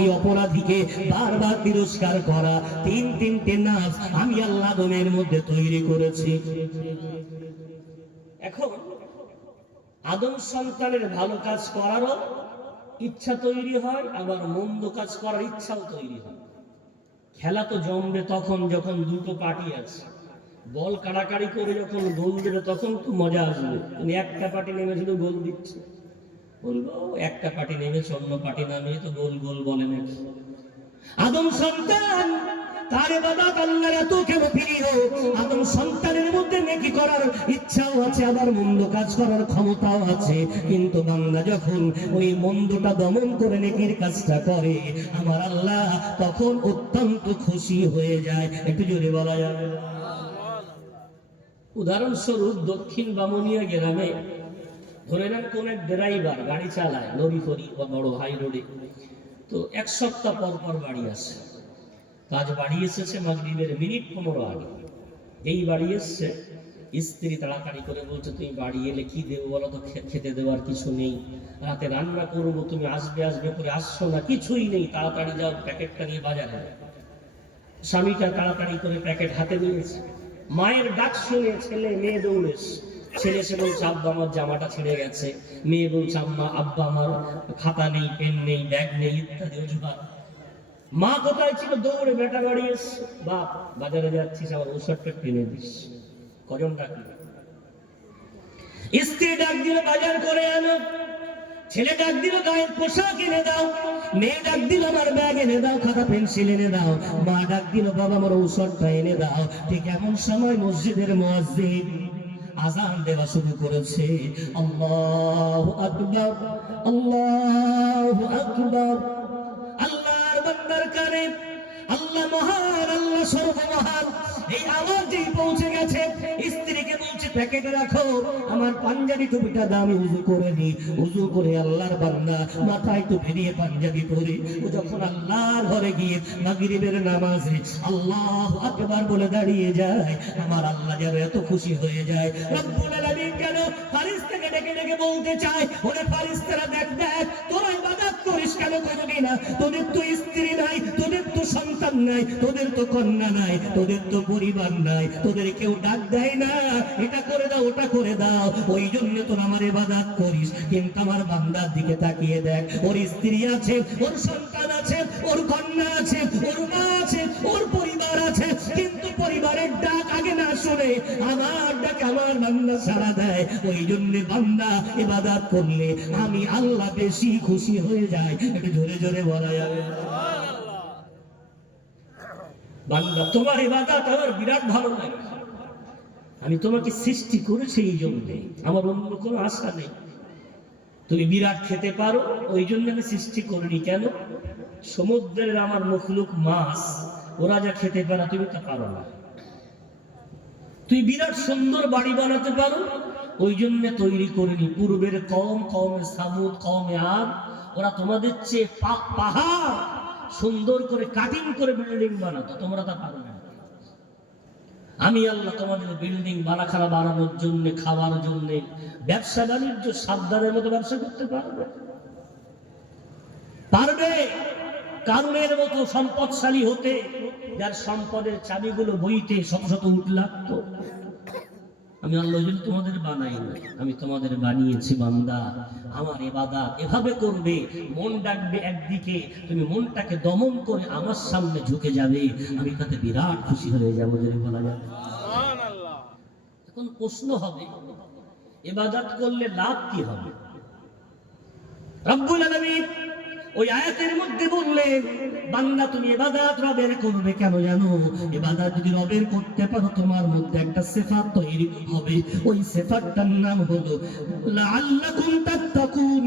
এই অপরাধীকে বারবার তিরস্কার করা, তিনটে নাফস আমি আল্লাহ আদমের মধ্যে তৈরি করেছি। এখন আদম সন্তানের ভালো কাজ করারও ইচ্ছা তৈরি হয়, আবার মন্দ কাজ করার ইচ্ছাও তৈরি হয়। খেলা তো জমবে তখন যখন দুটো পার্টি আছে, বল কাড়াকাড়ি করে যখন গোল দেবে তখন তো মজা আসবে। তুমি একটা পার্টি নেমে শুধু গোল দিচ্ছে, বলবো একটা পার্টি নেমেছে, অন্য পার্টি নামিয়ে তো গোল গোল বলে নাকি। আদম সন্তান তার ইবাদত আল্লাহর এত কেন প্রিয়, আদম সন্তানের মধ্যে নেকি করার ইচ্ছাও আছে, আবার মন্দ কাজ করার ক্ষমতাও আছে। কিন্তু বান্দা যখন ওই মন্দটা দমন করে নেকির কাজটা করে, আমার আল্লাহ তখন অত্যন্ত খুশি হয়ে যায়। একটু জোরে বলা যাবে? উদাহরণস্বরূপ দক্ষিণ বামুনিয়া গ্রামে ধরে নেন কোন এক ড্রাইভার গাড়ি চালায় লরি ফরি বা বড় হাই রোডে, তো এক সপ্তাহ পর পর বাড়ি আসে। কাজ বাড়ি এসেছে মাগরিবের মিনিট 15 আগে, এই বাড়ি এসছে, স্ত্রী তাড়াতাড়ি করে বলছে তুমি বাড়ি এলে কি দেবো বলো তো, খেতে দেওয়ার কিছু নেই, রাতে রান্না করবো, তুমি আসবে আসবে করে আসছো না, কিছুই নেই, তাড়াতাড়ি যাও প্যাকেটটা নিয়ে বাজারে। স্বামীটা তাড়াতাড়ি করে প্যাকেট হাতে নিয়েছে, মায়ের ডাক শুনে ছেলে মেয়ে দৌড়েছে। ছেলে এসে বলছে আব্বা আমার জামাটা ছিঁড়ে গেছে, মেয়ে বলছে আব্বা আমার খাতা নেই, পেন নেই, ব্যাগ নেই, ইত্যাদি অজুহাত। মা কোথায় ছিল, দৌড়ে বেটা বাড়ি এসে, বাপ বাজারে যাচ্ছিস আমার ওষুধটা কিনে দিস। কজন ডাকলো, স্ত্রী ডাক দিল বাজার করে আনো, ছেলে ডাক দিল গায়ের পোশাক এনে দাও, মেয়ে ডাক দিল আমার ব্যাগ এনে দাও, খাতা পেন্সিল এনে দাও, মা ডাক দিল বাবা আমার ঔষধটা এনে দাও। ঠিক এমন সময় মসজিদের মুয়াজ্জিন আযান দেওয়া শুরু করেছে। আল্লাহু আকবার, আল্লাহু আকবার। আল্লাহর বান্দার কানে আল্লাহ মহান, আল্লাহ সর্বমহান, এই আওয়াজই পৌঁছে গেছে। স্ত্রীকে বলছে প্যাকেটে রাখো, আমার পাঞ্জাবি টুপিটা দাও, আমি উযু করে নি। উযু করে আল্লাহর বান্দা মাথায় টুপি দিয়ে পাঞ্জাবি পরে ও যখন আল্লাহর ঘরে গিয়ে মাগরিবের নামাজে আল্লাহু আকবার বলে দাঁড়িয়ে যায়, আমার আল্লাহ যেন এত খুশি হয়ে যায়। রব্বুল আলামিন যেন ফেরেশতাকে ডেকে ডেকে বলতে চায়, ওরে ফেরেশতারা দেখ দেখ তোরা ইবাদত করিস কেন করবি না? তোদের তো স্ত্রী নাই, তোদের তো সন্তান নাই, তোদের তো কন্যা নাই, তোদের তো পরিবার নাই, তোদের কেউ ডাক দেয় না এটা করে দাও ওটা করে দাও, ওই জন্য তোর আমার ইবাদত করিস। কিন্তু আমার বান্দার দিকে তাকিয়ে দেখ, ওর স্ত্রী আছে, ওর সন্তান আছে, ওর কন্যা আছে, ওর মা আছে, ওর পরিবার আছে, কিন্তু পরিবারের ডাক আগে না শুনে আমার ডাক আমার বান্দা সাড়া দেয়। ওই জন্য বান্দা ইবাদত করলে আমি আল্লাহ বেশি খুশি হয়ে যাই। একটু জোরে জোরে বলা যাবে? বান্দা তোমার ইবাদত আমার বিরাট ভালো লাগে, আমি তোমাকে সৃষ্টি করেছি এই জন্যে, আমার অন্য কোনো আশা নেই। তুমি বিরাট খেতে পারো ওই জন্য আমি সৃষ্টি করিনি। কেন? সমুদ্রের আমার মখলুক মাছ, ওরা যা খেতে পারে তুমি তা পারো না। তুই বিরাট সুন্দর বাড়ি বানাতে পারো ওই জন্য তৈরি করিনি। পূর্বের কওমে সামুদ, কওমে আদ, ওরা তোমাদের চেয়ে পাহাড় সুন্দর করে কাটিং করে বিল্ডিং বানাতো, তোমরা তা পারো না। আমি আল্লাহ তোমাদের বিল্ডিং বানাখানা বানানোর জন্য, খাওয়ার জন্য, ব্যবসা বাণিজ্য সাবধানের মতো ব্যবসা করতে পারবে? পারবে? কারণের মতো সম্পদশালী হতে, যার সম্পদের চাবিগুলো বইতে শত শত উট লাগতো। আমি আল্লাহ তোমাদের বানাই না, আমি তোমাদের বানিয়েছি বান্দা। আমার ইবাদত এভাবে করবে, মন ডাকবে একদিকে, তুমি মনটাকে দমন করে আমার সামনে ঝুঁকে যাবে, আমি তাতে বিরাট খুশি হয়ে যাবো। যদি বলা যাবে সুবহানাল্লাহ। এখন প্রশ্ন হবে ইবাদত করলে লাভ কি হবে? রব্বুল আলামিন ওই আয়াতের মধ্যে বললেন, বান্দা তুমি ইবাদত রবের করবে কেন জানো? ইবাদত যদি রবের করতে পারো তোমার মধ্যে একটা সিফাত তৈরি হবে, ওই সিফাতটার নাম হলো লাআল্লাকুম তাত্তাকুন।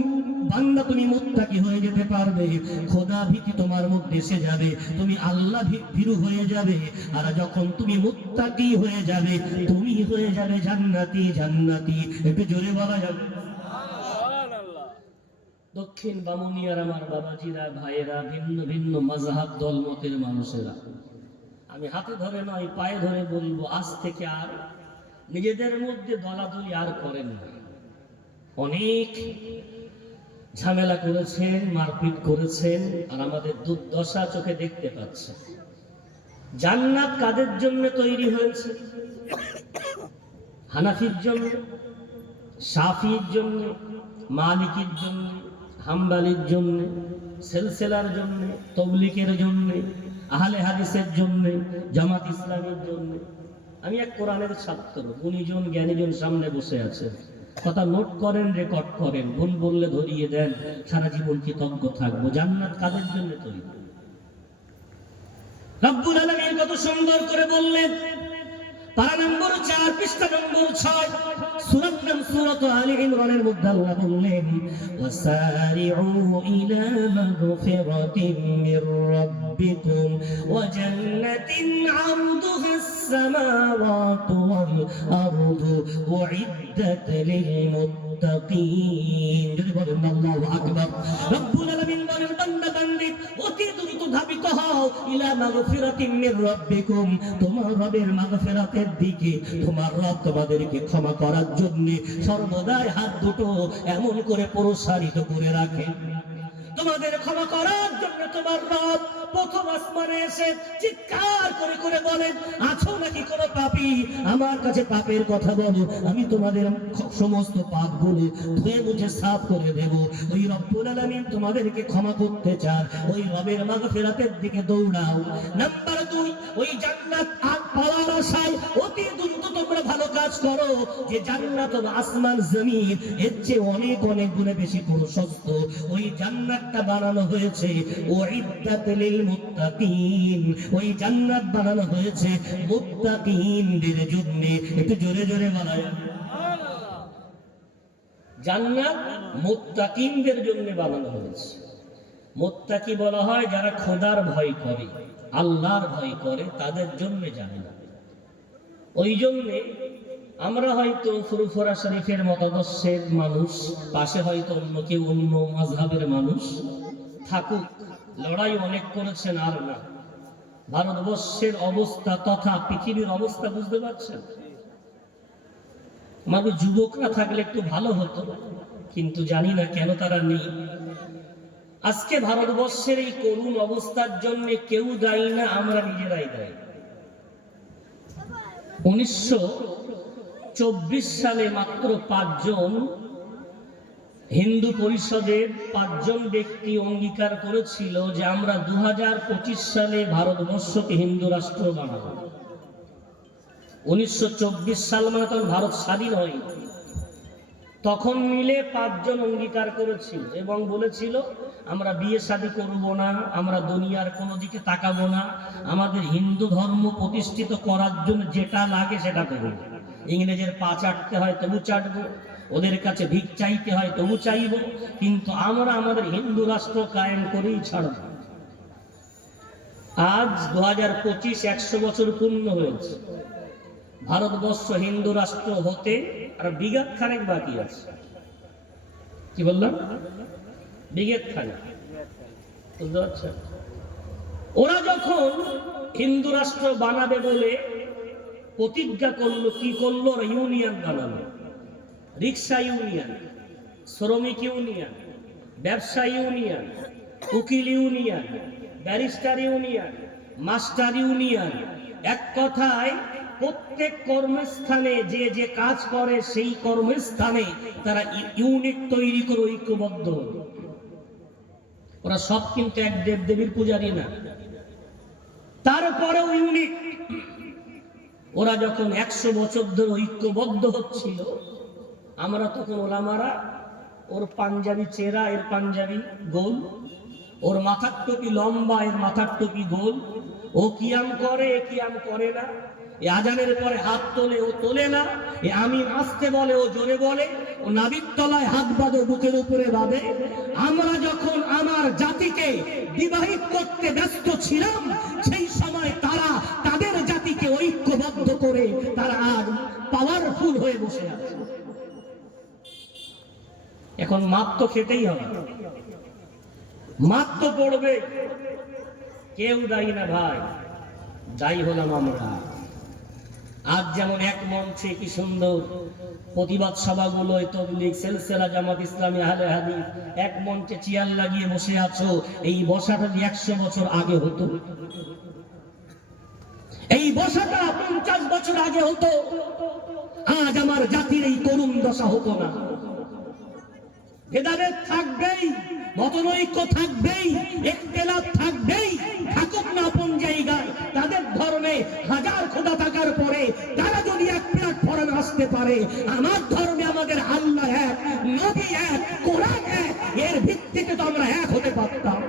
বান্দা তুমি মুত্তাকি হয়ে যেতে পারবে, খোদা ভীতি তোমার মধ্যে এসে যাবে, তুমি আল্লাহ ভীরু হয়ে যাবে। আর যখন তুমি মুত্তাকি হয়ে যাবে, তুমি হয়ে যাবে জান্নাতি। জান্নাতি একটু জোরে বলা যাবে? দক্ষিণ বামুনিয়ার আমার বাবাজিরা, ভাইয়েরা, ভিন্ন ভিন্ন মাযহাব দলমতের মানুষেরা, আমি হাতে ধরে নয় পায়ে ধরে বলবো, আজ থেকে আর নিজেদের মধ্যে দলাদলি আর করেন না। অনেক ঝামেলা করেছেন, মারপিট করেছেন, আর আমাদের দুর্দশা চোখে দেখতে পাচ্ছে। জান্নাত কাদের জন্য তৈরি হয়েছে? হানাফির জন্য, শাফির জন্য, মালিকির জন্য, হাম্বালির জন্য, সিলসিলার জন্য, তাবলীগের জন্য, আহলে হাদিসের জন্য, জামাত ইসলামের জন্য। আমি এক কোরআনের ছাত্র, গুণীজন জ্ঞানীজন সামনে বসে আছে, কথা নোট করেন, রেকর্ড করেন, ভুল বললে ধরিয়ে দেন, সারা জীবন কৃতজ্ঞ থাকবো। জান্নাত কাদের জন্য তৈরি? রব্বুল আলামিন কত সুন্দর করে বললেন, পারা নম্বর 4 পৃষ্ঠা নম্বর 6 সূরার নাম সূরাত আলী ইমরানের মধ্যে আল্লাহ বললেন, ওয়াসারিউ ইলা মাগফিরাতিন মির রাব্বিকুম ওয়া জান্নাতিন আরদুহাস সামাওয়াতু ওয়াল আরদু উইদ্দাত লিল মুত্তাকিন। যদি বলেন আল্লাহু আকবার। রব্বুল আলামিন বলেন, বান্দা বান্দি অতি দ্রুত ধাবিত হও ইলা মাগফিরাতিন মির রাব্বিকুম, তোমার রবের মাগফিরাতের দিকে। তোমার রব তোমাদেরকে ক্ষমা করার জন্য সর্বদাই হাত দুটো এমন করে প্রসারিত করে রাখেন। তোমাদের ক্ষমা করার জন্য তোমার রব প্রথম আসমানে এসে চিৎকার করে করে বলেন, আছো নাকি কোনো পাপী? আমার কাছে পাপের কথা বলো, আমি তোমাদের সমস্ত পাপগুলো ধুয়ে মুছে সাফ করে দেব। ওই রব্বুল আলামিন তোমাদেরকে ক্ষমা করতে চান, ওই রবের মাগফিরাতের দিকে দৌড়াও। নাম্বার 2, ওই জান্নাত পাওয়ার আশায় অতি দ্রুত তোমরা ভালো কাজ করো, যে জান্নাত আসমান জমিন এর চেয়ে অনেক অনেক গুণে বেশি প্রশস্ত। ওই জান্নাতটা বানানো হয়েছে উইদ্দাত লিল মুত্তাকিন, ওই জান্নাত বানানো হয়েছে মুত্তাকিনদের জন্য। একটু জোরে জোরে বলা যাবে সুবহানাল্লাহ। জান্নাত মুত্তাকিনদের জন্য বানানো হয়েছে। মুত্তাকি বলা হয় যারা খোদার ভয় করে, আল্লাহর ভয় করে, তাদের জন্য জান্নাত। ওই জন্যে আমরা হয়তো ফুরফুরা শরীফের মতাদর্শের মানুষ, পাশে হয়তো অন্য কেউ অন্য মাযহাবের মানুষ থাকুক, লড়াই অনেক করেছেন, আর না। ভারতবর্ষের অবস্থা তথা পৃথিবীর অবস্থা বুঝতে পারছেন? আমাদের যুবকরা থাকলে একটু ভালো হতো, কিন্তু জানি না কেন তারা নেই। আজকে ভারতবর্ষের এই করুণ অবস্থার জন্য কেউ দায়ী না, আমরা নিজেরাই দায়ী। 1924 সালে মাত্র 5 জন হিন্দু পরিষদের 5 জন ব্যক্তি অঙ্গীকার করেছিল যে আমরা 2025 সালে ভারতবর্ষকে হিন্দু রাষ্ট্র বানাবো। 1924 সাল মানে তখন ভারত স্বাধীন হয়নি। তখন মিলে 5 জন অঙ্গীকার করেছিল এবং বলেছিল আমরা বিয়ে শাদী করব না, আমরা দুনিয়ার কোনো দিকে তাকাবো না, আমাদের হিন্দু ধর্ম প্রতিষ্ঠিত করার জন্য যেটা লাগে সেটা করব। ইংরেজের পা চাটতে হয় তবু চাটবো, ওদের কাছে ভিক চাইতে হয় তবু চাইব, কিন্তু আমরা আমাদের হিন্দু রাষ্ট্র কায়েম করেই ছাড়ব। আজ 2025 100 বছর পূর্ণ হয়েছে। ভারতবর্ষ হিন্দু রাষ্ট্র হতে আর বিঘাত খানেক বাকি আছে। কি বললাম? বিঘাত খানেক। বুঝতে পারছেন? ওরা যখন হিন্দু রাষ্ট্র বানাবে বলে প্রতিজ্ঞা করলো, কি করলো? ইউনিয়ন বানালো। রিক্সা ইউনিয়ন, শ্রমিক ইউনিয়ন, ব্যবসা ইউনিয়ন, উকিল union, barrister union, master union. এক কথায় প্রত্যেক কর্মস্থানে যে যে কাজ করে সেই কর্মস্থানে তারা ইউনিট তৈরি করে ঐক্যবদ্ধ। ওরা সব কিন্তু এক দেবদেবীর পূজারী না, তারপরেও ইউনিট। ওরা যখন 100 বছর ধরে ঐক্যবদ্ধ হচ্ছিল, আমরা তখন ওলামারা, ওর পাঞ্জাবি চেরা, এর পাঞ্জাবি গোল, ওর মাথার টুপি লম্বা, এর মাথার টুপি গোল, ও কিয়াম করে, এ কিয়াম করে না, এ আজানের পরে হাত তোলে, ও তোলে না, এ আমিন আসতে বলে, ও জোরে বলে, ও নাভির তলায় হাত বাঁধে, বুকের উপরে বাঁধে। আমরা যখন আমার জাতিকে বিবাহিত করতে ব্যস্ত ছিলাম, সেই সময় তারা তাদের জাতিকে ঐক্যবদ্ধ করে তারা আজ পাওয়ারফুল হয়ে বসে আছে। এখন মাপ তো খেতেই হবে, মাপ তো পড়বে। কেউ দায়ী না ভাই, দায়ী হলাম আমরা। আজ যেমন এক মঞ্চে কি সুন্দর প্রতিবাদ সভাগুলো, তবলিগ, সিলসিলা, জামাত ইসলামী, আহলে হাদিস এক মঞ্চে চেয়ার লাগিয়ে বসে আছো, এই বসাটা 100 বছর আগে হতো, এই বসাটা 50 বছর আগে হতো, আজ আমার জাতির এই করুণ দশা হতো না। ভেদাভেদ থাকবেই, মতনৈক্য থাকবেই, ইখতিলাফ থাকবেই, থাকুক না আপন জায়গায়, তাদের ধর্মে হাজার খোদা থাকার পরে তারা যদি এক প্ল্যাটফর্মে আসতে পারে, আমার ধর্মে আমাদের আল্লাহ এক, নবী এক, কোরআন এক, এর ভিত্তিতে তো আমরা এক হতে পারতাম।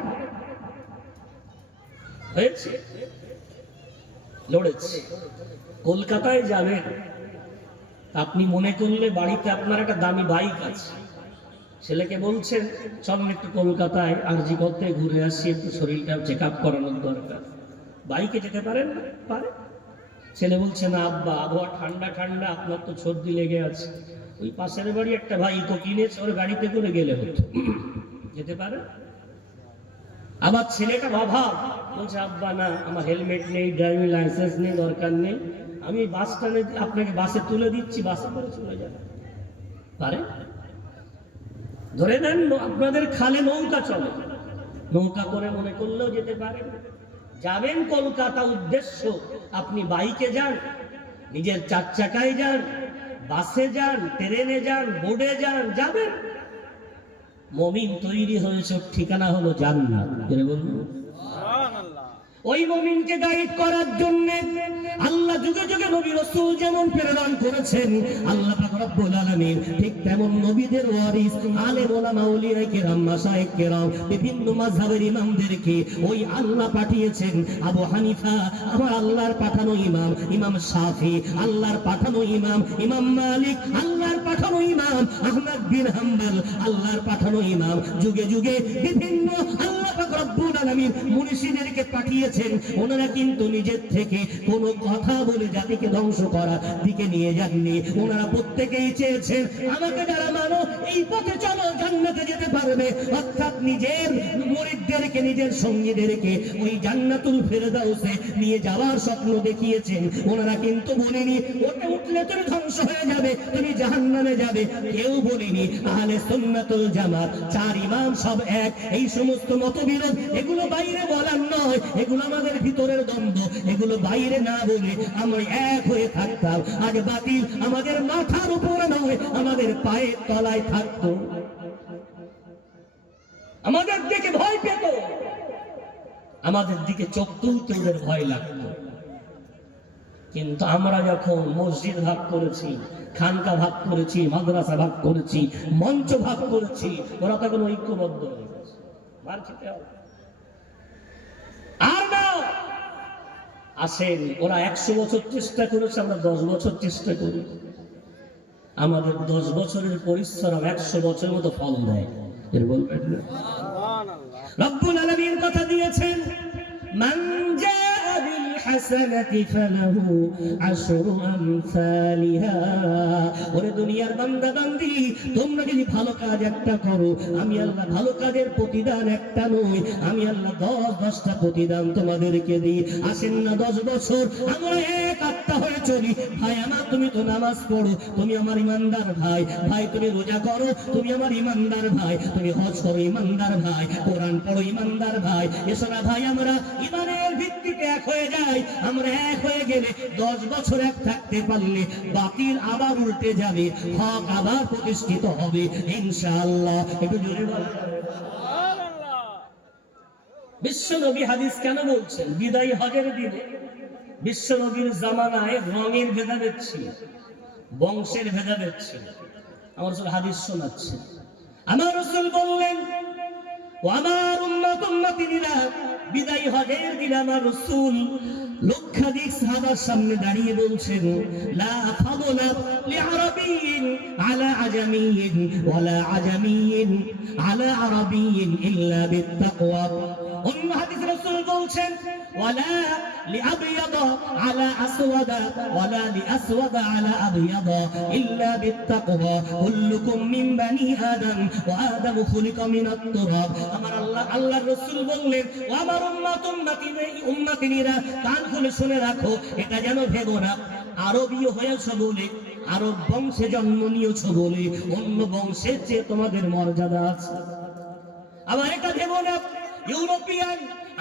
হয়েছে, লড়েছে। কলকাতায় যাবেন, আপনি মনে করলে বাড়িতে আপনার একটা দামি বাইক আছে, ছেলেকে বলছেন চলুন একটু কলকাতায় আরজি করতে ঘুরে আসি, একটু শরীরটা চেক আপ করানোর দরকার। বাইকে যেতে পারেন না? পারে। ছেলে বলছে না আব্বা, আবহাওয়া ঠান্ডা ঠান্ডা, আপনার তো সর্দি লেগে আছে। ওই পাশের বাড়ি একটা ভাই তো কিনেছে, ওর গাড়িতে করে গেলে হতো। যেতে পারে। আবার ছেলেটা অভাব, বলছে আব্বা না, আমার হেলমেট নেই, ড্রাইভিং লাইসেন্স নেই, দরকার নেই, আমি বাস স্ট্যান্ডে আপনাকে বাসে তুলে দিচ্ছি, বাসে করে চলে যাবে। পারে? ধরে নেন আপনাদের খালে নৌকা চলে, নৌকা করে মনে করলেও যেতে পারেন। যাবেন কলকাতা, উদ্দেশ্য আপনি বাইকে যান, নিজের 4 চাকায় যান, বাসে যান, ট্রেনে যান, বোটে যান, যাবেন। মুমিন তৈরি হয়েছে, ঠিকানা হলো জান্নাত। বলুন সুবহানাল্লাহ। ওই মুমিনকে গাইড করার জন্য আল্লাহ যুগে যুগে নবী রাসূল যেমন প্রেরণ করেছেন, আল্লাহ পাক রব্বুল আলামিন ঠিক তেমন নবীদের ওয়ারিস আলেম ওলামা আউলিয়া কিরাম মাশায়েখ কিরাম বিভিন্ন মাযহাবের ইমামদেরকে ওই আল্লাহ পাঠিয়েছেন। আবু হানিফা আমার আল্লাহর পাঠানো ইমাম, ইমাম শাফি আল্লাহর পাঠানো ইমাম, ইমাম মালিক আল্লাহর পাঠানো ইমাম, আহমদ বিন হাম্বল আল্লাহর পাঠানো ইমাম। যুগে যুগে বিভিন্ন আল্লাহ পাক রব্বুল আলামিন মুর্শিদদেরকে পাঠিয়ে, ওনারা কিন্তু নিজের থেকে কোনো কথা বলে জাতিকে ধ্বংস করার দিকে নিয়ে যাননি। ওনারা প্রত্যেকেই চেয়েছেন আমাকে যারা মানো এই পথে চলো, জান্নাতে যেতে পারবে। অর্থাৎ নিজের মুরিদদেরকে, নিজের সঙ্গীদেরকে ওই জান্নাতুল ফেরদাউসে নিয়ে যাওয়ার স্বপ্ন দেখিয়েছেন। ওনারা কিন্তু বলেনি ওটা উঠলে তুমি ধ্বংস হয়ে যাবে, তুমি জাহান্নামে যাবে, কেউ বলেনি। আহলে সুন্নাতুল জামাত 4 ইমাম সব এক, এই সমস্ত মতবিরোধ এগুলো বাইরে বলার নয়, এগুলো আমাদের ভিতরের দ্বন্দ্ব, এগুলো বাইরে না বলে আমরা এক হয়ে থাকতাম। আজ বাতিল আমাদের মাথার উপরে নয়, আমাদের পায়ের তলায় থাকতো, আমাদের দিকে ভয় পেত, আমাদের দিকে চোখ তুলতে ওদের ভয় লাগতো। কিন্তু আমরা যখন মসজিদ ভাগ করেছি, খানকা ভাগ করেছি, মাদ্রাসা ভাগ করেছি, মঞ্চ ভাগ করেছি, ওরা তখন ঐক্যবদ্ধ হয়ে গেছে। মার খেতে হবে আর না। আসেন, ওরা 100 বছর চেষ্টা করেছে, আমরা 10 বছর চেষ্টা করি। আমাদের 10 বছরের পরিশ্রম 100 বছরের মতো ফল দেয়। এর বলবেন না সুবহানাল্লাহ। রব্বুল আলামিন কথা দিয়েছেন, মান জাআ বিল হাসানাতি ফালাহু আশরু আমসালিহা। ওরে দুনিয়ার বান্দা বান্দি, তোমরা যদি ভালো কাজ একটা করো, আমি আল্লাহ ভালো কাজের প্রতিদান একটা নয়, আমি আল্লাহ 10-10টা প্রতিদান তোমাদেরকে দিই। আসেন না 10 বছর আমরা এক আত্মা হয়ে চলি। ভাই আমার, তুমি তো নামাজ পড়ো, তুমি আমার ইমানদার ভাই। ভাই তুমি রোজা করো, তুমি আমার ইমানদার ভাই। তুমি হজ করো, ইমানদার ভাই। কোরআন পড়ো, ইমানদার ভাই। এসো না ভাই, আমরা ইমানের ভিত্তিতে এক হয়ে যাই। আমরা এক হয়ে গেলে 10 বছর এক থাকতে পারলে বাতিল আবার উল্টে যাবে, হক আবার প্রতিষ্ঠিত হবে ইনশাআল্লাহ। একটু জোরে বলেন সুবহানাল্লাহ। বিশ্ব নবী হাদিস কেন বলছেন? বিদায়ী হজের দিনে বিশ্ব নবীর জামানায় রঙের ভেদাভেদ ছিল, বংশের ভেদাভেদ ছিল। আমার রাসূল হাদিস শোনাচ্ছে, আমার রাসূল বললেন, ও আমার উম্মতিরা, বিদায়ী হজের দিন আমার রাসূল লক্ষাধিক সাহাবার সামনে দাঁড়িয়ে বলছেন, লা ফাদলা লিআরাবিয়্যিন আলা আজামিয়্যিন ওয়ালা আজামিয়্যিন আলা আরাবিয়্যিন ইল্লা বিত্তাকওয়া। অন্য হাদিসে রাসূল বলছেন, ওয়ালা লিআবয়াদা আলা আসওয়াদা ওয়ালা লিআসওয়াদা আলা আবয়াদা ইল্লা বিত্তাকওয়া। কুল্লুকুম মিন বানি আদম ওয়া আদামু খুলিকা মিনাত তুরাব। আমার আল্লাহর রাসূল বললেন, ও আমার উম্মতিরা, কান খুলে শুনে রাখো, এটা যেন ভেবো না আরবীয় হয়েছ বলে, আরব বংশে জন্ম নিয়েছ বলে অন্য বংশের চেয়ে তোমাদের মর্যাদা আছে। আবার এটা দেব না ইউরোপিয়ান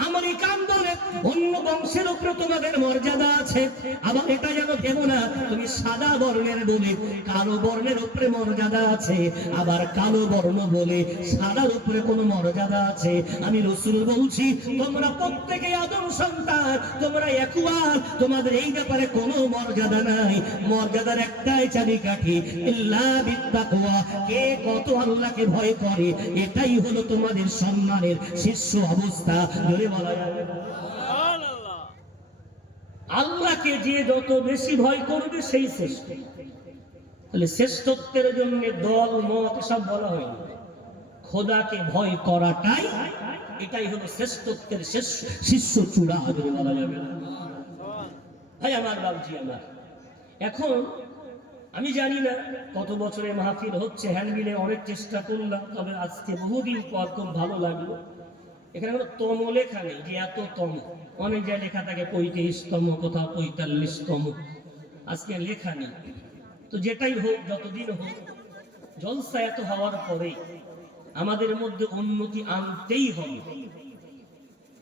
আমেরিকান বলে অন্য বংশের উপরে তোমাদের মর্যাদা আছে। আবার এটা যেন দেব না তুমি সাদা বর্ণের বলে কালো বর্ণের উপরে মর্যাদা আছে, আবার কালো বর্ণ বলে সাদার উপরে কোনো মর্যাদা আছে। আমি রাসূল বলছি তোমরা প্রত্যেকে আদম সন্তান, তোমরা একবার, তোমাদের এই ব্যাপারে কোনো মর্যাদা নাই। মর্যাদার একটাই চাবিকাঠি, ইল্লা বিত্তাকওয়া, কে কত আল্লাহকে ভয় করে, এটাই হলো তোমাদের সম্মানের শীর্ষ অবস্থা। বলা যাবে আল্লাহকে যে যত বেশি ভয় করবে সেই শ্রেষ্ঠ। তাহলে শ্রেষ্ঠত্বের জন্য দল মত সব বলা হয়নি, খোদাকে ভয় করাটাই এটাই হলো শ্রেষ্ঠত্বের শীর্ষ চূড়া। বলা যাবে ভাই আমার বাবজি আমার। এখন আমি জানি না কত বছরে মাহফিল হচ্ছে, হ্যান্ডবিলে অনেক চেষ্টা করলাম, তবে আজকে বহুদিন পর খুব ভালো লাগলো। এখানে কোনো তম লেখা নেই যে এত তম, অনেক জায়গায় লেখা থাকে 35তম, কোথাও 45তম, আজকে লেখা নেই। তো যেটাই হোক, যতদিন হোক, জলসা এত হওয়ার পরে আমাদের মধ্যে উন্নতি আনতেই হবে,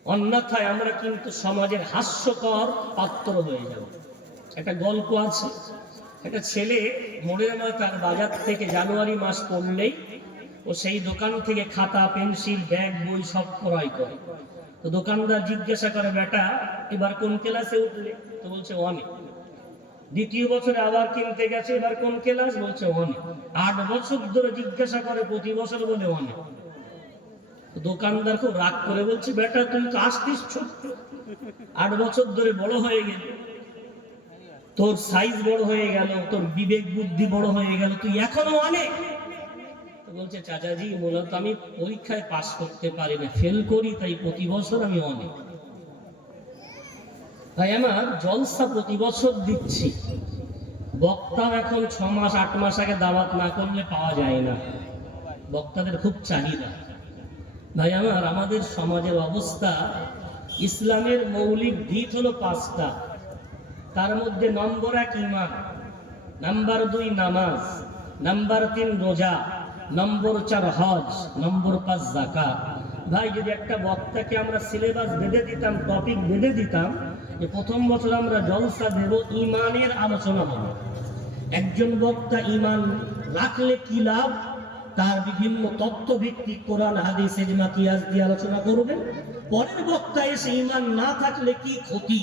অন্যথায় আমরা কিন্তু সমাজের হাস্যকর পাত্র হয়ে যাব। একটা গল্প আছে, একটা ছেলে মোড়ের মাথার বাজার থেকে জানুয়ারি মাস পড়লেই ও সেই দোকান থেকে খাতা, পেন্সিল, ব্যাগ, বই সব ক্রয় করে। তো দোকানদার জিজ্ঞাসা করে, বেটা এবার কোন ক্লাসে উঠলে? তো বলছে অনেক। দ্বিতীয় বছরে আবার কিনতে গেছে, এবার কোন ক্লাস? বলছে অনেক। 8 বছর ধরে জিজ্ঞাসা করে, প্রতি বছর বলে অনেক। দোকানদার খুব রাগ করে বলছে, বেটা তুই তো আসতিস ছোট্ট, 8 বছর ধরে বড় হয়ে গেল, তোর সাইজ বড় হয়ে গেল, তোর বিবেক বুদ্ধি বড় হয়ে গেল, তুই এখনো অনেক। বলছে, চাচাজি মূলত আমি পরীক্ষায় পাস করতে পারি না, ফেল করি, তাই প্রতি বছর আমি অনেক। ভাই আমার, জলসা প্রতি বছর দিচ্ছি, বক্তা এখন 6 মাস 8 মাস আগে দাওয়াত না করলে পাওয়া যায় না, বক্তাদের খুব চাহিদা। ভাই আমার, আমাদের সমাজের অবস্থা, ইসলামের মৌলিক ভিত হলো 5টা, তার মধ্যে নম্বর 1 ঈমান, নাম্বার 2 নামাজ, নাম্বার 3 রোজা, নম্বর 4 হজ, নম্বর 5 যাকাত। ভাই যদি একটা বক্তাকে আমরা সিলেবাস বেঁধে দিতাম, টপিক বেঁধে দিতাম যে প্রথম বছর আমরা জলসা দেব ঈমানের আলোচনা হবে, একজন বক্তা ঈমান রাখলে কি লাভ তার বিভিন্ন তত্ত্ব ভিত্তিক কোরআন, হাদিস, ইজমা, কিয়াস দিয়ে আলোচনা করবেন। পরের বক্তা এসে ঈমান না থাকলে কি ক্ষতি,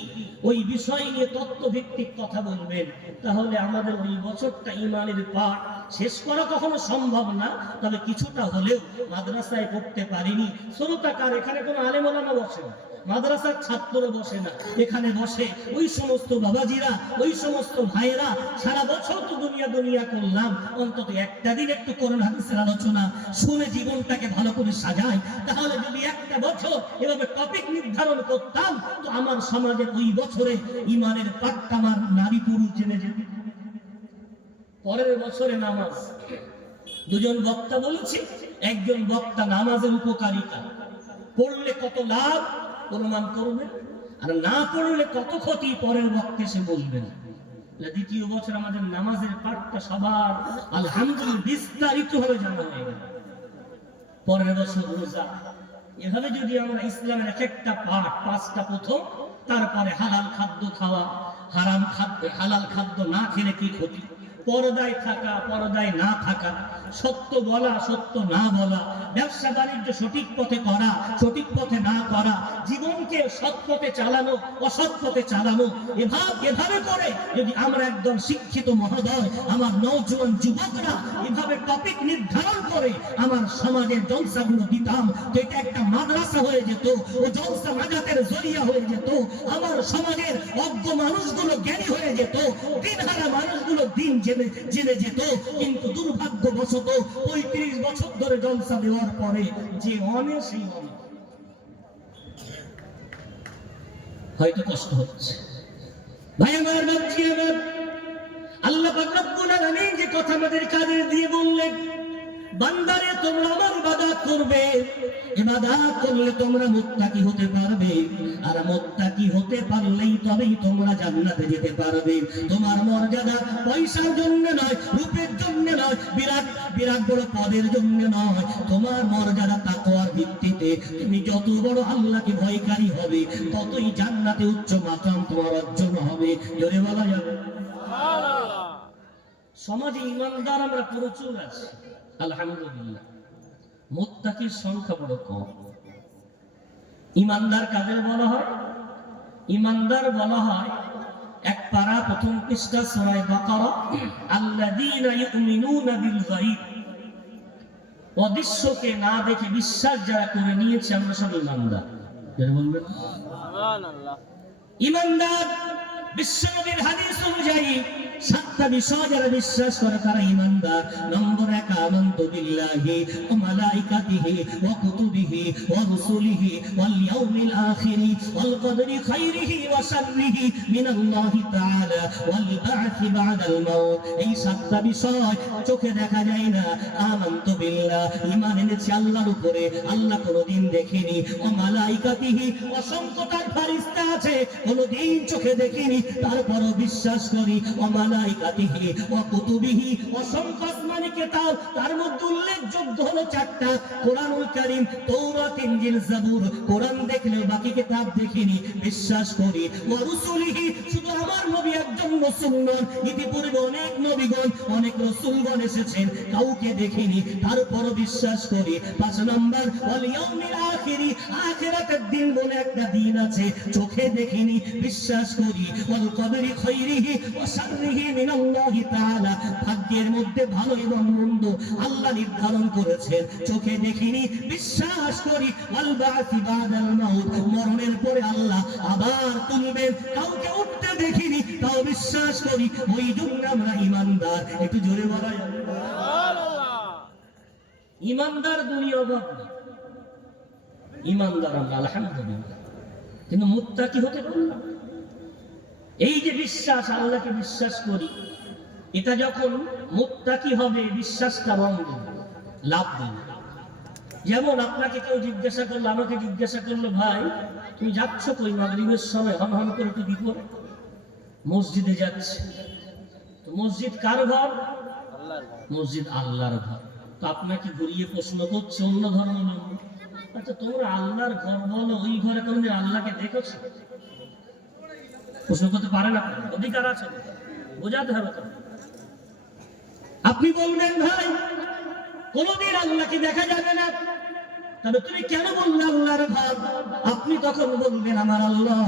ওই বিষয় নিয়ে তত্ত্ব ভিত্তিক কথা বলবেন। তাহলে আমাদের ওই বছরটা ঈমানের পাঠ শেষ করা কখনো সম্ভব না, তবে কিছুটা হলেও মাদ্রাসায় পড়তে পারিনি। শ্রোতাকার এখানে কোনো আলেম ওলামা বসে না, মাদ্রাসার ছাত্ররা বসে না, এখানে বসে ওই সমস্ত বাবাজিরা, ওই সমস্ত ভাইয়েরা। সারা বছর তো দুনিয়া করলাম, অন্তত একটা দিন একটু কোরআন হাদিসের আলোচনা শুনে জীবনটাকে ভালো করে সাজাই। তাহলে যদি একটা বছর এভাবে টপিক নির্ধারণ করতাম, তো আমার সমাজের ওই বছরে ঈমানের পাঠটা আমার নারী পুরুষ জেনে যেত। পরের বছরে নামাজ, 2 জন বক্তা বলেছে, একজন বক্তা নামাজের উপকারিতা, পড়লে কত লাভ প্রমাণ করবেন, আর না পড়লে কত ক্ষতি পরের বক্তা এসে বলবেন। দ্বিতীয় বছর আমাদের নামাজের পাঠটা সবার আলহামদুলিল্লাহ বিস্তারিত ভাবে জানা হয়ে গেল। পরের বছর রোজা। এভাবে যদি আমরা ইসলামের একটা পাঠ 5টা প্রথম, তারপরে হালাল খাদ্য খাওয়া, হালাল খাদ্য না খেলে কি ক্ষতি, পর্দায় থাকা, পর্দায় না থাকা, সত্য বলা, সত্য না বলা, ব্যবসা বাণিজ্য সঠিক পথে করা, সঠিক পথে না করা, জীবনকে সৎ পথে চালানো, অসৎ পথে চালানো, এভাবে করে যদি আমরা একদম শিক্ষিত মহোদয়, আমার নওজোয়ান যুবকরা এভাবে টপিক নির্ধারণ করে আমার সমাজের জলসাগুলো দিতাম, তো এটা একটা মাদ্রাসা হয়ে যেত, ও জলসা নাজাতের জরিয়া হয়ে যেত। আমার সমাজের অজ্ঞ মানুষগুলো জ্ঞানী হয়ে যেত, দিনহারা মানুষগুলো দিন জেনে যেত। কিন্তু দুর্ভাগ্যবশত 35 বছর ধরে জলসা দেওয়ার পরে যে অনেক, সেই অনেক হয়তো কষ্ট হচ্ছে। ভাই আমার, বাচ্চি আমার, আল্লাহ পাক রব্বুল আলামিন যে কথা আমাদের কাদের দিয়ে বললেন, বান্দারে তোমরা আমার ইবাদত করবে, ইবাদত করলে তোমরা মুত্তাকি হতে পারবে, আর মুত্তাকি হতে পারলেই তবেই তোমরা জান্নাতে যেতে পারবে। তোমার মর্যাদা পয়সার জন্য নয়, রূপের জন্য নয়, বিরাট বিরাট বড় পদের জন্য নয়, তোমার মর্যাদা তাকওয়ার ভিত্তিতে। তুমি যত বড় আল্লাহকে ভয়কারী হবে, ততই জান্নাতে উচ্চ মাকাম তোমার অর্জন হবে। জোরে বলা যাবে সুবহানাল্লাহ। সমাজে ইমানদার আমরা প্রচুর আছি আলহামদুলিল্লাহ, মুত্তাকির সংখ্যা বড় কম। ইমানদার কাদের বলা হয়? ইমানদার বলা হয় এক পারা প্রথম পৃষ্ঠা সূরা বাকারা, আল্লাযীনা ইউমিনুনা বিল গায়ব, অদৃশ্যকে না দেখে বিশ্বাস যারা করে নিয়েছে, আমরা সব ইমানদার। যারা বলবেন সুবহানাল্লাহ। ইমানদার বিশ্বনবীর হাদিস অনুযায়ী সাতটা বিষয় যারা বিশ্বাস করে তারা ইমানদার। নম্বর 1, আমানতু বিল্লাহি ওয়া মালাইকাতিহি ওয়া কুতুবিহি ওয়া রুসুলিহি ওয়াল ইয়াউমিল আখিরি ওয়াল কদরি খাইরিহি ওয়া শাররিহি মিনাল্লাহি তাআলা ওয়াল বা'থি বা'দাল মাউত। এই সাতটা বিষয় চোখে দেখা যায় না। আমানতু বিল্লাহ, ঈমান এনেছি আল্লাহর উপরে, আল্লাহ কোনোদিন দেখিনি। ওয়া মালাইকাতিহি, অসংখ্য তার ফেরেশতা আছে, কোনোদিন চোখে দেখিনি, তারপরও বিশ্বাস করি। ওয়া মালাইকাতিহি ওয়া কুতুবিহি, অসংখ্য আসমানি কিতাব, তার মধ্যে উল্লেখযোগ্য হলো 4টা, কোরআনুল কারীম, তাওরাত, ইনজিল, জাবুর। কোরআন দেখলে বাকি কিতাব দেখিনি, বিশ্বাস করি। ওয়া রুসুলিহি, শুধু আমার নবী একজন রাসূল নন, ইতিপূর্বে অনেক নবীগণ অনেক রাসূলগণ এসেছেন, কাউকে দেখিনি, তারপরও বিশ্বাস করি। 5 নম্বর, ওয়াল ইয়াউমিল আখিরি, আখিরাতের দিন বলে একটা দিন আছে, চোখে দেখিনি, বিশ্বাস করি। ওয়াল কদরি খাইরিহি ওয়া শাররিহি মিনাল্লাহি তাআলা, ভাগ্যের মধ্যে ভালো এবং মন্দ আল্লাহ নির্ধারণ করেছেন, চোখে দেখিনি, বিশ্বাস করি। ওয়াল বা'থি বা'দাল মাউত, মরণের পরে আল্লাহ আবার তুলবেন, কাউকে উঠতে দেখিনি, তাও বিশ্বাস করি। ওই জন্য আমরা ইমানদার। একটু জোরে বলা যাবে সুবহানাল্লাহ। ইমানদার দুনিয়া অভাব নেই, ইমানদার আমরা আলহামদুলিল্লাহ, কিন্তু মুত্তাকি হতে পারলাম। এই যে বিশ্বাস, আল্লাহকে বিশ্বাস করি, এটা যখন মুত্তাকি হবে, বিশ্বাসটা রং দেবে, লাভ দেবে। যেমন আপনাকে কেউ জিজ্ঞাসা করলো, আমাকে জিজ্ঞাসা করলো, ভাই তুমি যাচ্ছ কই মাগরিবের সময় হন হন করে? একটু বিপরে মসজিদে যাচ্ছে। তো মসজিদ কার ঘর? আল্লাহর ঘর। মসজিদ আল্লাহর ঘর। তো আপনাকে ঘুরিয়ে প্রশ্ন করছে অন্য ধর্ম লোক, আচ্ছা তোমরা আল্লাহর ঘর বলো, ওই ঘরে কোনদিন আল্লাহকে দেখেছো? প্রশ্ন করতে পারে না, অধিকার আছে, বোঝাতে হবে তো। আপনি বলবেন ভাই কোনদিন আল্লাহকে দেখা যাবে না, তবে তুমি কেন বললে আল্লাহর ঘর? আপনি তখন বলবেন আমার আল্লাহ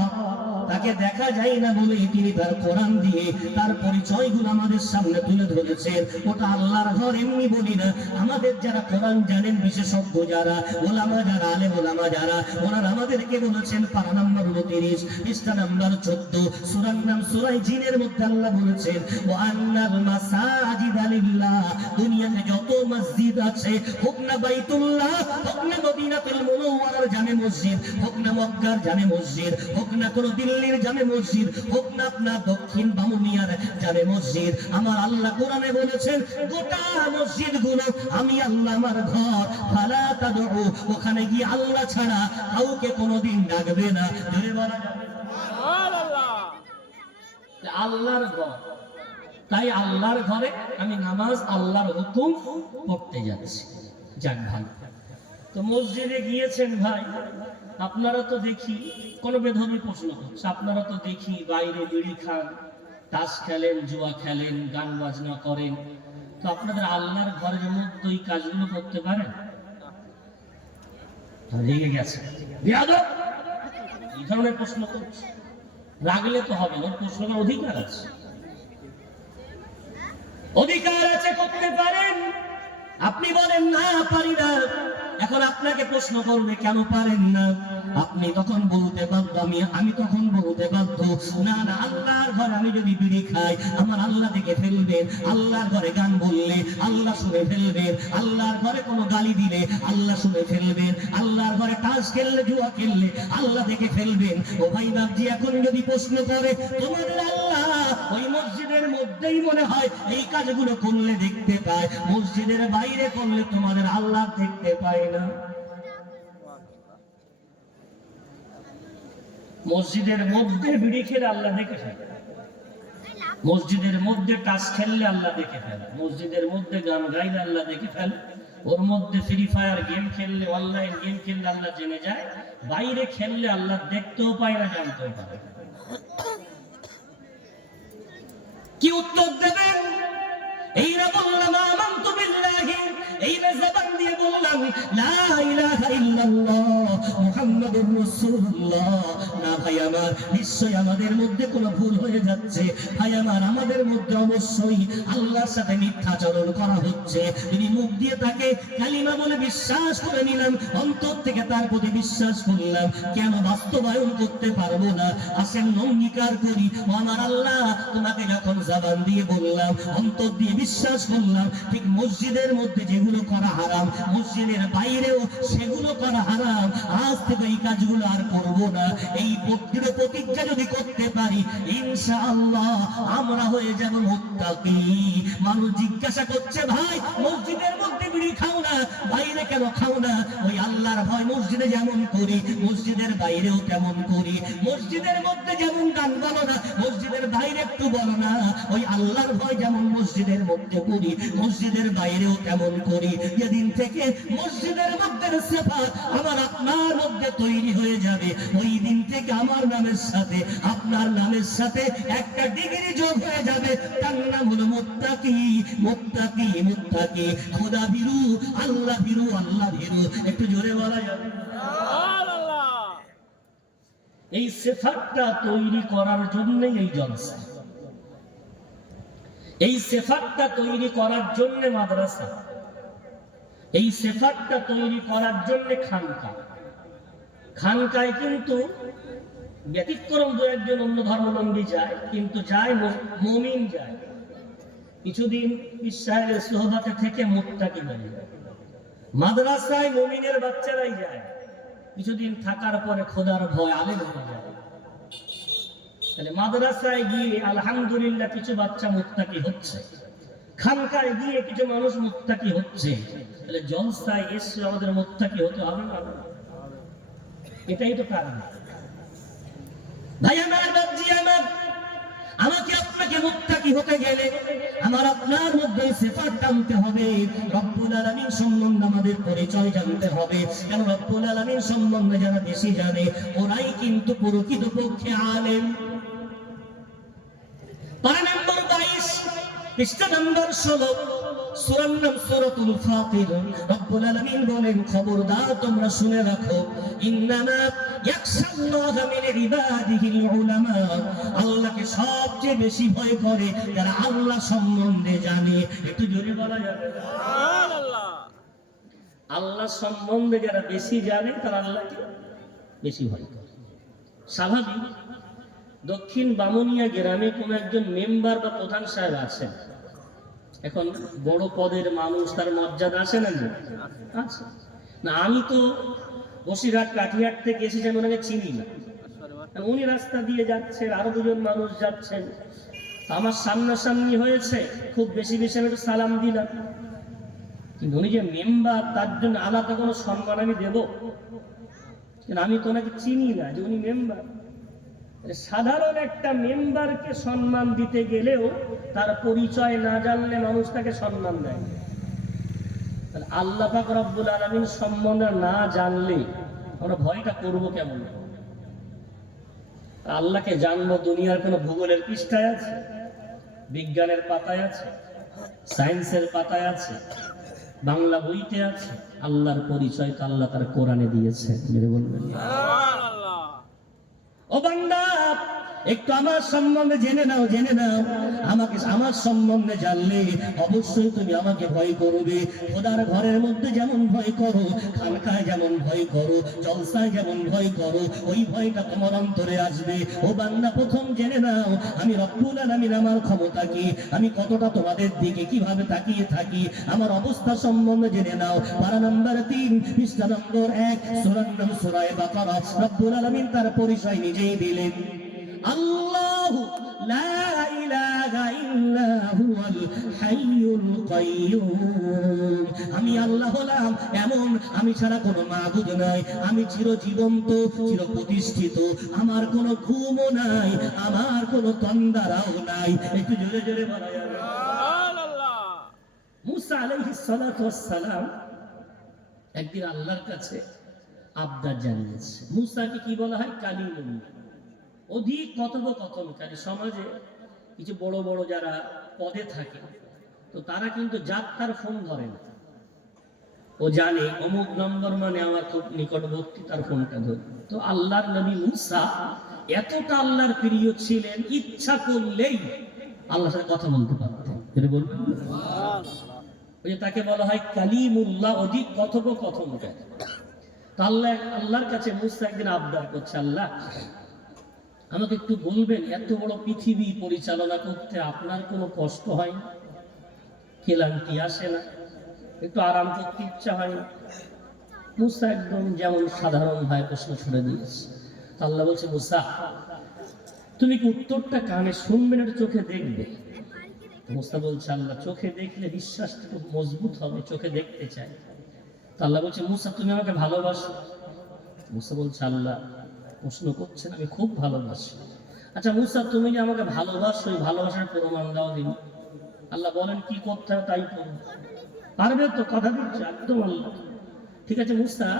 তাকে দেখা যায় না বলে তিনি তার কোরআন দিয়ে তার পরিচয়গুলো আমাদের সামনে তুলে ধরেছেন। ওটা আল্লাহর ঘর এমনি বলি না। আমাদের যারা কোরআন জানেন, বিশেষজ্ঞ যারা, ওলামা যারা, আলেম ওলামা যারা, ওনারা আমাদেরকে বলেছেন, পারা নাম্বার 29, পৃষ্ঠা নাম্বার 14, সূরার নাম সূরা জিনের মধ্যে আল্লাহ বলেছেন, ওয়া আন্নাল মাসাজিদা লিল্লাহ, দুনিয়াতে যত মসজিদ আছে, হোক না বাইতুল্লাহ, হোক না মদিনাতুল মুনাওয়ারার জামে মসজিদ, হোক না মক্কার জামে মসজিদ, হোক না কোনো দিল্লির জামে মসজিদ, হোক না আপনার দক্ষিণ বামুনিয়ার জামে মসজিদ, আমার আল্লাহ কোরআনে বলেছেন গোটা মসজিদ গুলো আমি আল্লাহ আমার ঘর, ফালা তাদউ, ওখানে গিয়ে আল্লাহ ছাড়া কাউকে কোনোদিন ডাকবে না। জোরে বলা যাবে সুবহানাল্লাহ। আল্লাহর ঘর, তাই আল্লাহর ঘরে আমি নামাজ, আল্লাহর হুকুম পড়তে যাচ্ছি। যাক ভালো। তো মসজিদে গিয়েছেন ভাই, আপনারা তো দেখি, কোন বেধর্মী প্রশ্ন হচ্ছে, আপনারা তো দেখি বাইরে বিড়ি খান, তাস খেলেন, জুয়া খেলেন, গান বাজনা করেন, তো আপনাদের আল্লাহর ঘরের মধ্যে ওই কাজগুলো করতে পারেন? লেগে গেছে বেয়াদব, এই ধরনের প্রশ্ন করছে। রাগলে তো হবে না, প্রশ্ন করার অধিকার আছে, অধিকার আছে, করতে পারেন। আপনি বলেন না পারি না, এখন আপনাকে প্রশ্ন করবে কেন পারেন না, আপনি তখন বলতে বাধ্য, আমি তখন বলতে বাধ্য, না না, আল্লাহর ঘরে আমি যদি বিড়ি খাই আমার আল্লাহ দেখে ফেলবেন, আল্লাহর ঘরে গান বললে আল্লাহ শুনে ফেলবেন, আল্লাহর ঘরে কোনো গালি দিলে আল্লাহ শুনে ফেলবেন, আল্লাহর ঘরে তাস খেললে জুয়া খেললে আল্লাহ দেখে ফেলবেন। ও ভাই বাপজি, এখন যদি প্রশ্ন করে তোমাদের আল্লাহ ওই মসজিদের মধ্যেই মনে হয় এই কাজগুলো করলে দেখতে পায়, মসজিদের বাইরে করলে তোমাদের আল্লাহ দেখতে পায় না? মসজিদের মধ্যে বিড়ি খেলে আল্লাহ দেখে ফেলে, মসজিদের মধ্যে টাস খেললে আল্লাহ দেখে ফেলে, মসজিদের মধ্যে গান গাইলে আল্লাহ দেখে ফেলে, ওর মধ্যে ফ্রি ফায়ার গেম খেললে, অনলাইন গেম খেললে আল্লাহ জেনে যায়, বাইরে খেললে আল্লাহ দেখতেও পায় না, জানতেও পায় না। কি উত্তর দেবেন? এইরা বললাম আমানতু বিল্লাহি, এইরা জবান দিয়ে বললাম লা ইলাহা ইল্লাল্লাহ মুহাম্মাদুর রাসূলুল্লাহ। না ভাই আমার, নিশ্চয়ই আমাদের মধ্যে কোনো ভুল হয়ে যাচ্ছে ভাই আমার, আমাদের মধ্যে অবশ্যই আল্লাহর সাথে মিথ্যাচরণ করা হচ্ছে। যদি মুখ দিয়ে তাকে কালিমা বলে বিশ্বাস করে নিলাম, অন্তর থেকে তার প্রতি বিশ্বাস করলাম, কেন বাস্তবায়ন করতে পারবো না? আসেন অঙ্গীকার করি, ও আমার আল্লাহ, তোমাকে যখন জবান দিয়ে বললাম, অন্তর দিয়ে বিশ্বাস করলাম, ঠিক মসজিদের মধ্যে যেগুলো করা হারাম মসজিদের বাইরেও সেগুলো করা হারাম, আজ থেকে এই কাজগুলো আর করবো না। এই দৃঢ় প্রতিজ্ঞা যদি করতে পারি, ইনশাআল্লাহ আমরা হয়ে যাব মুত্তাকি। মানুষ জিজ্ঞাসা করছে, ভাই মসজিদের মধ্যে বিড়ি খাও না, বাইরে কেন খাও না? ওই আল্লাহর ভয় মসজিদে যেমন করি মসজিদের বাইরেও তেমন করি, মসজিদের মধ্যে যেমন গান বলো না মসজিদের বাইরে একটু বলো না, ওই আল্লাহর ভয় যেমন মসজিদের মধ্যে করি মসজিদের বাইরেও তেমন করি। যেদিন থেকে মসজিদের মধ্যে সিফাত আমার আপনার মধ্যে তৈরি হয়ে যাবে, ওই দিন থেকে আমার নামের সাথে আপনার নামের সাথে একটা ডিগ্রি যোগ হয়ে যাবে, তার নাম হলো মুত্তাকি। মুত্তাকি মুত্তাকি, খোদা ভীরু, আল্লাহ ভীরু, আল্লাহ ভীরু। একটু জোরে বলা যাবে সুবহানাল্লাহ। এই সিফাতটা তৈরি করার জন্যই এই জলসা, এই সিফাতটা তৈরি করার জন্য মাদ্রাসা, এই সিফাতটা তৈরি করার জন্য খানকা। খানকায় কিন্তু ব্যতিক্রম দু একজন অন্য ধর্মাবলম্বী যায়, কিন্তু যায় মুমিন যায়। কিছুদিন ইসরায়েলের সোহবতে থেকে মুত্তাকি হয়ে যায়। মাদ্রাসায় মুমিনের বাচ্চারাই যায়, কিছুদিন থাকার পরে খোদার ভয় আলেম হয়ে যায়। তাহলে মাদ্রাসায় গিয়ে আলহামদুলিল্লাহ কিছু বাচ্চা মুত্তাকি হচ্ছে, খানকায় গিয়ে কিছু মানুষ মুত্তাকি হচ্ছে, তাহলে জলসায় এসে আমাদের মুত্তাকি হতে হবে না? এটাই তো কারণ। ভাই আমার, বাপজি আমার, আমাকে আপনাকে মুত্তাকি হতে গেলে আমার আপনার মধ্যে সিফাত জানতে হবে। রব্বুল আলামিন সম্বন্ধে আমাদের পরিচয় জানতে হবে, কারণ রব্বুল আলামিন সম্বন্ধে যারা বেশি জানে ওরাই কিন্তু প্রকৃতপক্ষে আলেম। পারা নম্বর 22, পৃষ্ঠা নম্বর 16, সূরার নাম সূরাতুল ফাতির। রব্বুল আলামিন বলেন, খবরদার তোমরা শুনে রাখো, ইন্নামা ইয়াখশাল্লাহা মিন ইবাদিহিল উলামা। আল্লাহকে সবচেয়ে বেশি ভয় করে যারা আল্লাহ সম্বন্ধে জানে। একটু জোরে বলা যাবে সুবহানাল্লাহ। আল্লাহ সম্বন্ধে যারা বেশি জানে তারা আল্লাহকে বেশি ভয় করে। স্বাভাবিক, দক্ষিণ বামুনিয়া গ্রামে কোন একজন মেম্বার বা প্রধান সাহেব আছেন, এখন বড় পদের মানুষ, তার মর্যাদা আছে না? আছে না? আমি তো বসিরহাট কাঠিয়াট থেকে এসেছি, আমি ওনাকে চিনি না। উনি রাস্তা দিয়ে যাচ্ছেন, আরো দুজন মানুষ যাচ্ছেন, আমার সামনাসামনি হয়েছে, খুব বেশি বেশি আমি একটু সালাম দিলাম, কিন্তু উনি যে মেম্বার তার জন্য আলাদা কোনো সম্মান আমি দেব? কিন্তু আমি তো ওনাকে চিনি না যে উনি মেম্বার। সাধারণ একটা মেম্বারকে সম্মান দিতে গেলেও তার পরিচয় না জানলে মানুষ তাকে সম্মান দেয়। আল্লাহ পাক রব্বুল আলামিন সম্বন্ধে না জানলে আমরা ভয়টা করব কেমন? আল্লাহকে জানবো দুনিয়ার কোনো ভূগোলের পৃষ্ঠায় আছে, বিজ্ঞানের পাতায় আছে, সায়েন্সের পাতায় আছে, বাংলা বইতে আছে? আল্লাহর পরিচয় তো আল্লাহ তার কোরআনে দিয়েছে। মেরে বলবেন সুবহানাল্লাহ। ও বান্দা, একটু আমার সম্বন্ধে জেনে নাও, জেনে নাও। আমাকে আমার সম্বন্ধে জানলে অবশ্যই তুমি আমাকে ভয় করবে। খোদার ঘরের মধ্যে যেমন ভয় করো, খানকায় যেমন ভয় করো, জলসায় যেমন ভয় করো, ওই ভয়টা তোমার অন্তরে আসবে। ও বান্দা, প্রথম জেনে নাও আমি রব্বুল আলামিন, আমার ক্ষমতা কি, আমি কতটা তোমাদের দিকে কিভাবে তাকিয়ে থাকি, আমার অবস্থা সম্বন্ধে জেনে নাও। পারা নাম্বার 3, পৃষ্ঠা নম্বর 1, সূরার নাম সূরা বাকারা। রব্বুল আলামিন তার পরিচয় নিজেই দিলেন, আল্লাহু লা ইলাহা ইল্লা হুয়াল হাইয়ুল কাইয়্যুম। আমি আল্লাহ হলাম এমন, আমি ছাড়া কোনো মাবুদ নাই, আমি চিরজীবন্ত, চিরপ্রতিষ্ঠিত, আমার কোনো ঘুমও নাই, আমার কোনো তন্দারাও নাই। একটু জোরে জোরে বলা যাবে সুবহানাল্লাহ। মুসা আলাইহিস সালাতু ওয়াস সালাম একদিন আল্লাহর কাছে আবদার জানিয়েছে। মুসাকে কি বলা হয়? কালিমুল্লাহ, অধিক কথোপকথনকারী। সমাজে কিছু বড় বড় যারা পদে থাকে, তো তারা কিন্তু যাত্রার ফোন ধরে না। ও জানে অমুক নম্বর মানে আমার খুব নিকটবর্তী, তার ফোনটা ধরে। তো আল্লাহর নবী মুসা এতটা আল্লাহর প্রিয় ছিলেন, ইচ্ছা করলেই আল্লাহর সাথে কথা বলতে পারতেন। যেটা বলবেন ওই যে তাকে বলা হয় কালিমুল্লাহ, অধিক কথোপকথনকারী। তো আল্লাহর কাছে মুসা একদিন আবদার করছে, আল্লাহ আমাকে একটু বলবেন, এত বড় পৃথিবী পরিচালনা করতে আপনার কোনো কষ্ট হয় না? ক্লান্তি আসে না? একটু আরাম করতে ইচ্ছা হয় না? মুসা একদম যেমন সাধারণ ভাই প্রশ্ন ছুড়ে দিয়েছে। আল্লাহ বলছে, মুসা তুমি কি উত্তরটা কানে শুনবে না, চোখে দেখবে? মুসা বলছে, আল্লাহ চোখে দেখলে বিশ্বাসটা খুব মজবুত হবে, চোখে দেখতে চাই। আল্লাহ বলছে, মুসা তুমি আমাকে ভালোবাসো? মুসা বলছে, আল্লাহ প্রশ্ন করছেন, আমি খুব ভালোবাসি। আচ্ছা মুসা, তুমি যে আমাকে ভালোবাসো, ওই ভালোবাসার প্রমাণ দাও দিন। আল্লাহ বলেন কি করতে হবে তাই করুন। পারবে তো? কথা দিচ্ছে একদম আল্লাহ। ঠিক আছে মুসা,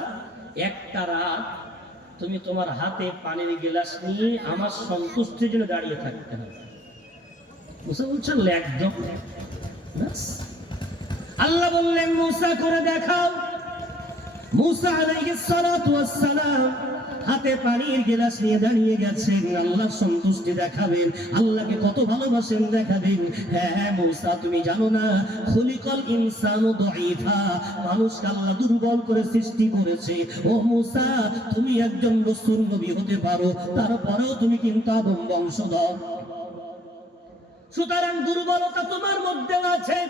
একটা রাত তুমি তোমার হাতে পানির গ্লাস নিয়ে আমার সন্তুষ্টির জন্য দাঁড়িয়ে থাকতে হবে। মুসা বলছেন একদম। আল্লাহ বললেন, মুসা করে দেখাও। মুসা আলাইহিস সালাতু ওয়াস সালাম হাতে পানির গ্লাস নিয়ে দাঁড়িয়ে গেছেন, আল্লাহর সন্তুষ্টি দেখাবেন, আল্লাহকে কত ভালোবাসেন দেখাবেন। হ্যাঁ মুসা, তুমি জানো না খুলিকাল ইনসানু দাঈফা, মানুষকে আল্লাহ দুর্বল করে সৃষ্টি করেছে। ও মুসা, তুমি একজন রাসূল নবী হতে পারো, তারপরেও তুমি কিন্তু আদম বংশধর, সুতরাং দুর্বলতা তোমার মধ্যে আছে।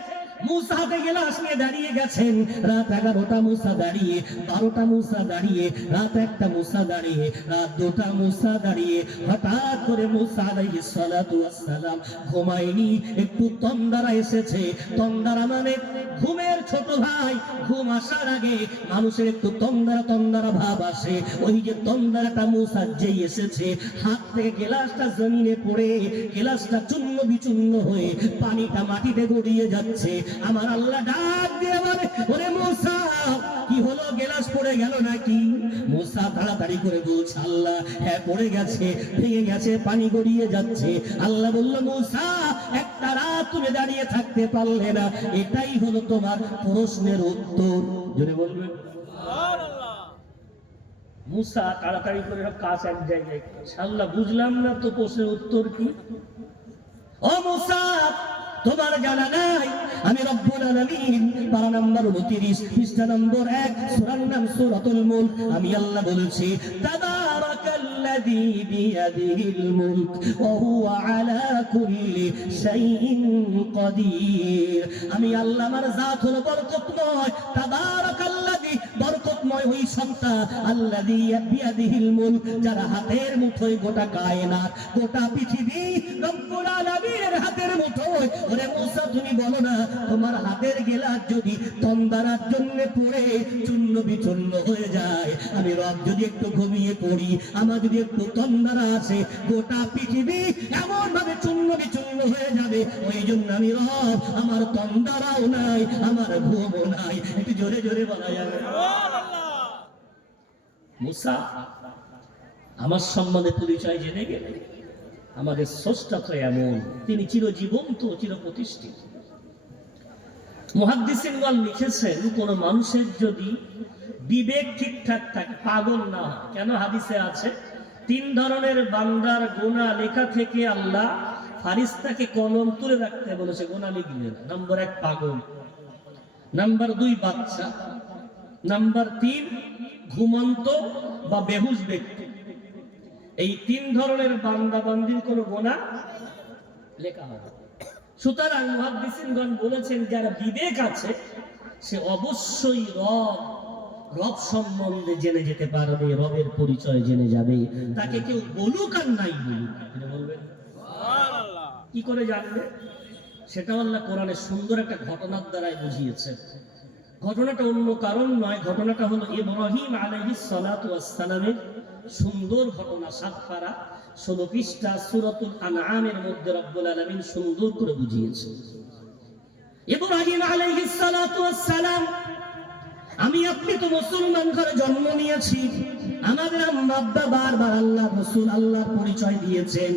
মুসা হাতে গ্লাস নিয়ে দাঁড়িয়ে গেছেন, রাত 11টা মুসা দাঁড়িয়ে, 12টা মুসা দাঁড়িয়ে, রাত 1টা মুসা দাঁড়িয়ে, রাত 2টা মুসা দাঁড়িয়ে। হঠাৎ করে মুসা আলাইহিস সালাতু ওয়াস সালাম ঘুমায়নি, একটু তন্দারা এসেছে। তন্দারা মানে ঘুমের ছোট ভাই। ঘুম আসার আগে মানুষের একটু তন্দারা ভাব আসে। ওই যে তন্দারাটা মুসা যেই এসেছে, হাত থেকে গ্লাসটা জমিনে পড়ে, গ্লাসটা চূর্ণ বিচূর্ণ হয়ে পানিটা মাটিতে গড়িয়ে যাচ্ছে। আমার আল্লাহ ডাক দিয়ে বলে, ওরে মুসা কি হলো, গ্লাস পড়ে গেল নাকি? মুসা তাড়াতাড়ি করে বলছে, আল্লাহ হ্যাঁ পড়ে গেছে, ভেঙে গেছে, পানি গড়িয়ে যাচ্ছে। আল্লাহ বলল, মুসা একটা রাত তুমি দাঁড়িয়ে থাকতে পারলে না, এটাই হলো তোমার প্রশ্নের উত্তর। জোরে বলবেন সুবহানাল্লাহ। মুসা তাড়াতাড়ি করে কাজ এক জায়গায়, আল্লাহ বুঝলাম না তো প্রশ্নের উত্তর কি? ও মুসা তোমার জানা নাই আমি রব্বুল আলামিন। পারা নাম্বার 29, পৃষ্ঠা নম্বর 1, সূরার নাম সূরাতুল মুলক। আমি আল্লাহ বলেছি, তাবারাকাল্লাযী বিয়াদিহিল মুলক ওয়া হুয়া আলা কুল্লি শাইইন কাদির। আমি আল্লাহ, আমার জাত হলো বরকতময়। তাবারাকাল্লাযী, বরকতময় ওই সত্তা, আল্লাযী বিয়াদিহিল মুলক, যার হাতের মুঠোয় গোটা কায়নাত, গোটা পৃথিবী রব্বুল আলামিনের হাতের মুঠোয়। ওরে মুসা তুমি বলো না, তোমার হাতের গ্লাস যদি তন্দারার জন্য পড়ে চূর্ণ বিচূর্ণ হয়ে যায়, আমি রব যদি একটু ঘুমিয়ে পড়ি, আমার যদি একটু তন্দারা আসে, গোটা পৃথিবী এমন ভাবে চূর্ণ বিচূর্ণ হয়ে যাবে। ওই জন্য আমি রব, আমার তন্দারাও নাই, আমার ঘুমও নাই। একটু জোরে জোরে বলা যাবে সুবহানাল্লাহ। মুসা আমার সম্বন্ধে পরিচয় জেনে গেলে, আমাদের স্রষ্টা তো এমন, তিনি চিরজীবন্ত, চিরপ্রতিষ্ঠিত। মুহাদ্দিসিনগণ লিখেছেন, কোন মানুষের যদি বিবেক ঠিকঠাক থাকে, পাগল না হয়, কেন হাদিসে আছে তিন ধরনের বান্দার গুনাহ লেখা থেকে আল্লাহ ফারিস্তাকে কলম তুলে রাখতে বলেছে, গুনাহ লিখলেন। নাম্বার 1 পাগল, নাম্বার 2 বাচ্চা, নাম্বার 3 ঘুমন্ত বা বেহুশ ব্যক্তি। এই তিন ধরনের বান্দা বান্দির কোনো গুনাহ লেখা হবে। সুতরাং মুহাদ্দিসিনগণ বলেছেন যারা বিবেক আছে সে অবশ্যই রব সম্বন্ধে জেনে যেতে পারবে, রবের পরিচয় জেনে যাবে। তাকে কেউ বলুক আর নাই বলুক, বলবেন কি করে জানবে? সেটা আল্লাহ কোরআনে সুন্দর একটা ঘটনার দ্বারাই বুঝিয়েছে। ঘটনাটা অন্য কারণ নয়, ঘটনাটা হলো ইব্রাহিম আলাইহিস সালাতু ওয়াস সালামের সুন্দর ঘটনা। 7 পারা 16 পৃষ্ঠা সূরাতুল আনআমের মধ্যে রব্বুল আলামিন সুন্দর করে বুঝিয়েছে। ইব্রাহিম আলাইহিস সালাতু ওয়াস সালাম, আমি আপনি তো মুসলমান ঘরে জন্ম নিয়েছি, আমাদের আম্মা আব্বা বারবার আল্লাহ রাসূল আল্লাহর পরিচয় দিয়েছেন।